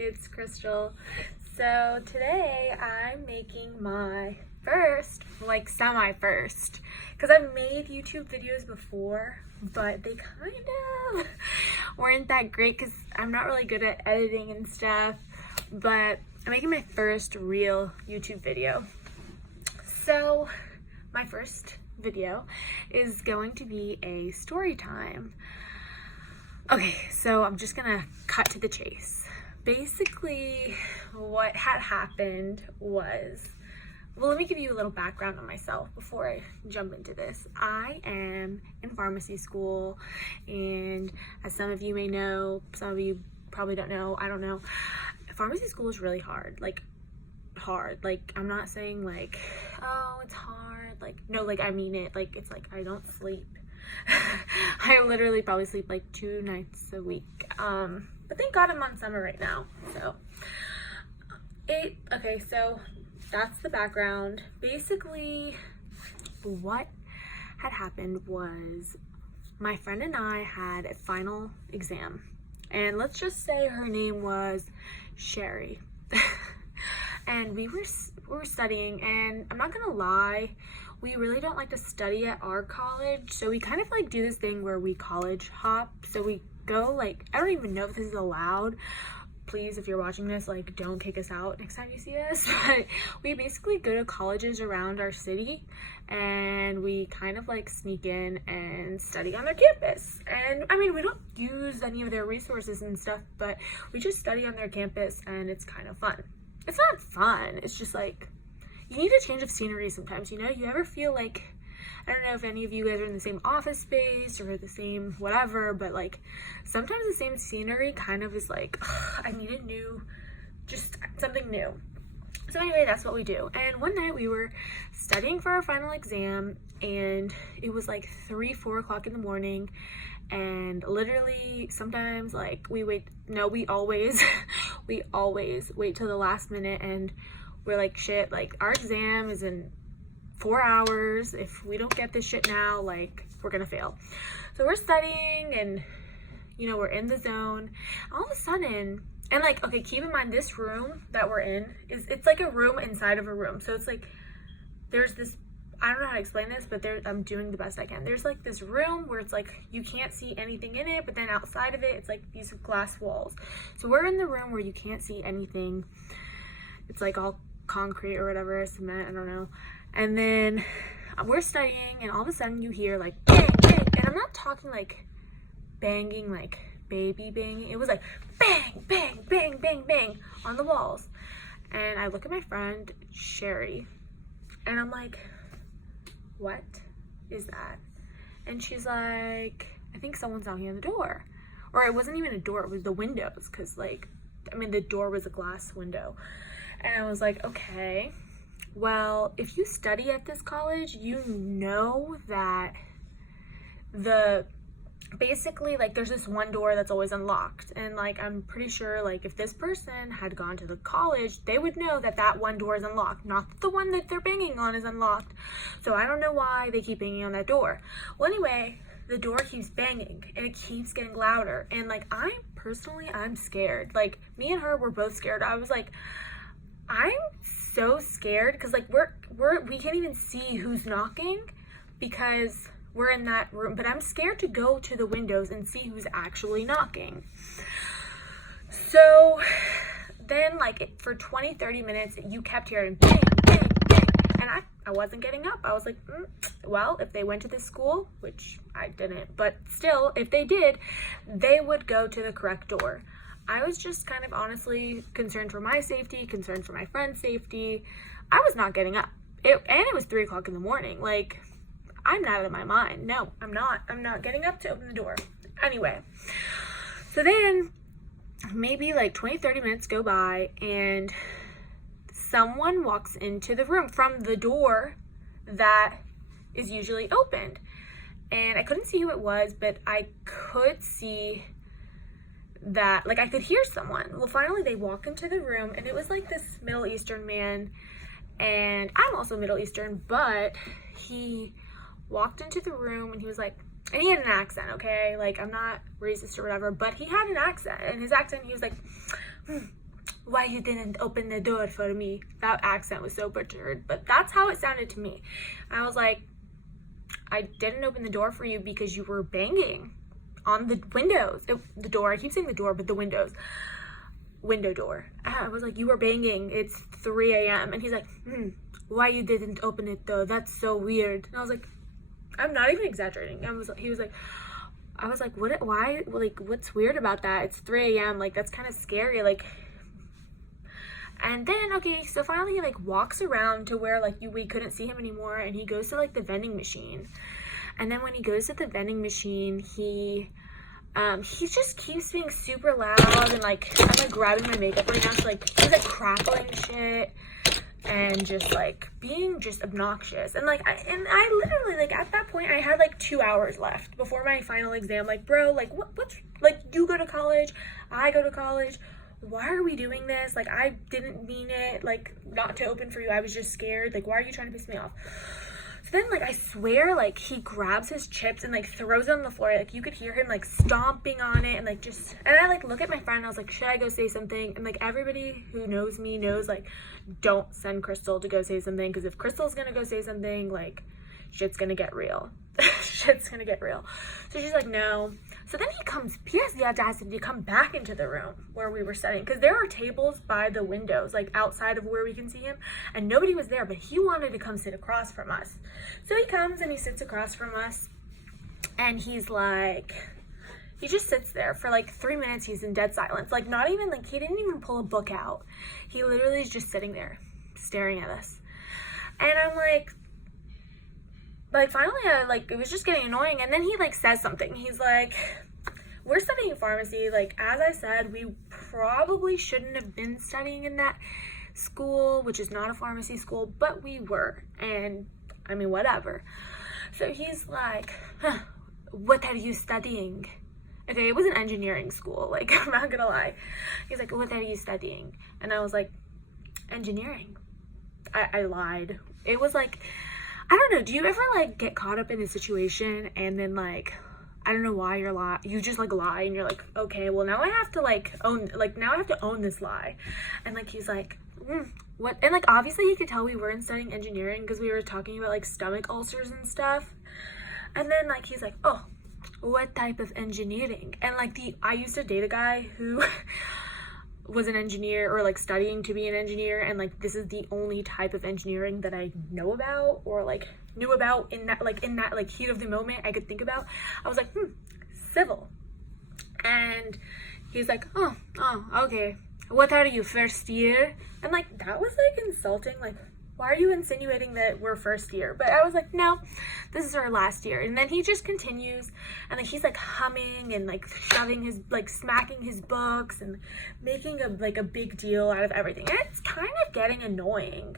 it's Crystal. So today I'm making my first, semi-first, because I've made YouTube videos before, but they kind of weren't that great because I'm not really good at editing and stuff, but I'm making my first real YouTube video. So my first video is going to be a story time. Okay, so I'm just gonna cut to the chase. Basically, what had happened was, well, let me give you a little background on myself before I jump into this. I am in pharmacy school, and as some of you may know, some of you probably don't know, I don't know, pharmacy school is really hard. I'm not saying oh, it's hard, no, I mean it. It's I don't sleep. I literally probably sleep 2 nights a week, but thank God I'm on summer right now. So so that's the background. Basically, what had happened was my friend and I had a final exam, and let's just say her name was Sherry. And we were studying, and I'm not gonna lie, we really don't like to study at our college, so we kind of do this thing where we college hop. So we go I don't even know if this is allowed. Please, if you're watching this, don't kick us out next time you see us. But we basically go to colleges around our city, and we kind of sneak in and study on their campus. And I mean, we don't use any of their resources and stuff, but we just study on their campus, and it's kind of fun. It's not fun, it's just you need a change of scenery sometimes, you know? You ever feel I don't know if any of you guys are in the same office space or the same whatever, but sometimes the same scenery kind of is I need just something new. So anyway, that's what we do. And one night we were studying for our final exam, and it was 3, 4 o'clock in the morning. And literally sometimes we always wait till the last minute, and we're shit, our exam is in 4 hours. If we don't get this shit now, we're gonna fail. So we're studying, and we're in the zone. All of a sudden, and okay, keep in mind, this room that we're in it's a room inside of a room. So it's there's this, I don't know how to explain this, but I'm doing the best I can. There's this room where it's you can't see anything in it, but then outside of it, it's these glass walls. So we're in the room where you can't see anything. It's all concrete or whatever, cement, I don't know. And then we're studying, and all of a sudden you hear bang, bang. And I'm not talking banging, baby banging. It was bang, bang, bang, bang, bang on the walls. And I look at my friend, Sherry, and I'm what is that? And she's I think someone's knocking on the door. Or it wasn't even a door, it was the windows, because the door was a glass window. And I was okay, well, if you study at this college, you know that basically there's this one door that's always unlocked. And I'm pretty sure if this person had gone to the college, they would know that one door is unlocked, not that the one that they're banging on is unlocked. So I don't know why they keep banging on that door. Well, anyway, the door keeps banging, and it keeps getting louder. And I'm scared. Me and her were both scared. I was I'm so scared because we can't even see who's knocking because we're in that room, but I'm scared to go to the windows and see who's actually knocking. So then for 20-30 minutes you kept hearing bang, bang, bang, and I wasn't getting up. I was well, if they went to this school, which I didn't, but still, if they did, they would go to the correct door. I was just kind of honestly concerned for my safety, concerned for my friend's safety. I was not getting up. And it was 3 o'clock in the morning. I'm not out of my mind. No, I'm not. I'm not getting up to open the door. Anyway, so then maybe 20-30 minutes go by, and someone walks into the room from the door that is usually opened. And I couldn't see who it was, but I could see that I could hear someone. Well, finally they walk into the room, and it was this Middle Eastern man, and I'm also Middle Eastern, but he walked into the room, and he was and he had an accent, okay? I'm not racist or whatever, but he had an accent, and his accent, he was why you didn't open the door for me? That accent was so butchered, but that's how it sounded to me. I was like, I didn't open the door for you because you were banging on the windows. The door, I keep saying the door, but the windows. Window door. I was like, you were banging. It's 3 a.m. And he's like, why you didn't open it though? That's so weird. And I was like, I'm not even exaggerating. He was like, I was like, what, why, like, what's weird about that? It's 3 a.m. Like, that's kind of scary. Like, and then, okay, so finally he like walks around to where like we couldn't see him anymore, and he goes to like the vending machine. And then when he goes to the vending machine, he just keeps being super loud, and like I'm like grabbing my makeup right now, so like he's like crackling shit and just like being just obnoxious. And like I literally, like, at that point I had like 2 hours left before my final exam. Like, bro, like what's, like, you go to college, I go to college, why are we doing this? Like, I didn't mean it, like, not to open for you. I was just scared. Like, why are you trying to piss me off? So then, like, I swear, like, he grabs his chips and like throws it on the floor. Like, you could hear him like stomping on it, and like just, and I like look at my friend and I was like, should I go say something? And like everybody who knows me knows, like, don't send Crystal to go say something, because if Crystal's gonna go say something, like, shit's gonna get real. Shit's gonna get real. So she's like, no. So then he has the audacity to come back into the room where we were studying, because there are tables by the windows, like outside of where we can see him, and nobody was there, but he wanted to come sit across from us. So he comes and he sits across from us, and he's like, he just sits there for like 3 minutes. He's in dead silence, like, not even, like, he didn't even pull a book out. He literally is just sitting there staring at us. And I'm like finally it was just getting annoying. And then he like says something. He's like, we're studying pharmacy. Like, as I said, we probably shouldn't have been studying in that school, which is not a pharmacy school, but we were. And I mean, whatever. So he's like, what are you studying? Okay, it was an engineering school. Like, I'm not gonna lie. He's like, what are you studying? And I was like, engineering. I lied. It was like, I don't know, do you ever like get caught up in a situation and then like, I don't know why you just like lie, and you're like, okay, well now I have to own this lie. And like he's like, what? And like obviously he could tell we weren't studying engineering because we were talking about like stomach ulcers and stuff. And then like he's like, oh, what type of engineering? And like I used to date a guy who was an engineer, or like studying to be an engineer, and like this is the only type of engineering that I know about, or like knew about in that heat of the moment I could think about. I was like, civil. And he's like, oh, okay, what are you, first year? And like that was like insulting. Like, why are you insinuating that we're first year? But I was like, no, this is our last year. And then he just continues, and like he's like humming and like shoving his, like smacking his books and making a big deal out of everything. And it's kind of getting annoying.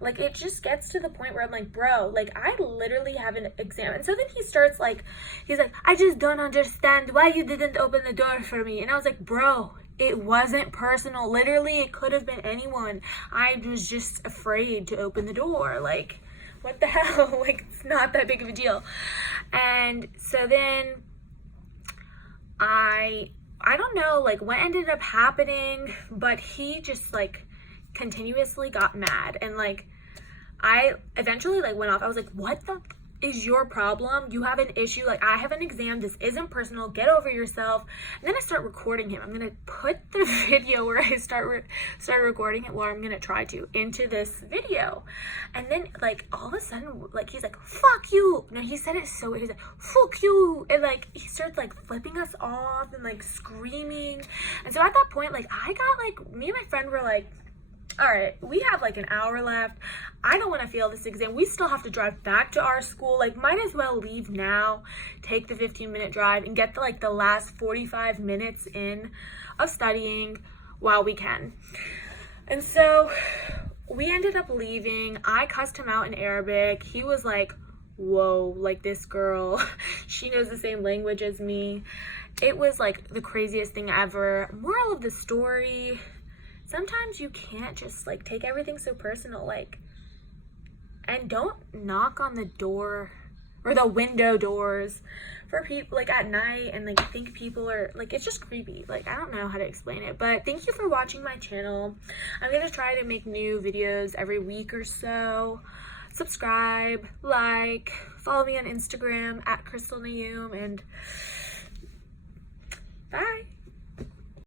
Like, it just gets to the point where I'm like, bro, like, I literally have an exam. And so then he starts like, he's like, I just don't understand why you didn't open the door for me. And I was like, bro, it wasn't personal. Literally, it could have been anyone. I was just afraid to open the door. Like, what the hell? Like, it's not that big of a deal. And so then I don't know, like, what ended up happening, but he just, like, continuously got mad. And, like, I eventually, like, went off. I was like, what the is your problem? You have an issue. Like, I have an exam. This isn't personal. Get over yourself. And then I start recording him. I'm going to put the video where I start recording it, or I'm going to try to, into this video. And then, like, all of a sudden, like, he's like, fuck you. No, he said it so, he's like, fuck you. And, like, he starts, like, flipping us off and, like, screaming. And so at that point, like, I got, like, me and my friend were like, all right, we have like an hour left. I don't want to fail this exam. We still have to drive back to our school. Like, might as well leave now, take the 15-minute drive, and get the last 45 minutes in of studying while we can. And so we ended up leaving. I cussed him out in Arabic. He was like, whoa, like, this girl, she knows the same language as me. It was like the craziest thing ever. Moral of the story, sometimes you can't just like take everything so personal, like, and don't knock on the door or the window doors for people, like, at night, and like, I think people are like, it's just creepy. Like, I don't know how to explain it, but thank you for watching my channel. I'm gonna try to make new videos every week or so. Subscribe, like, follow me on Instagram at Crystal Nayum, and bye.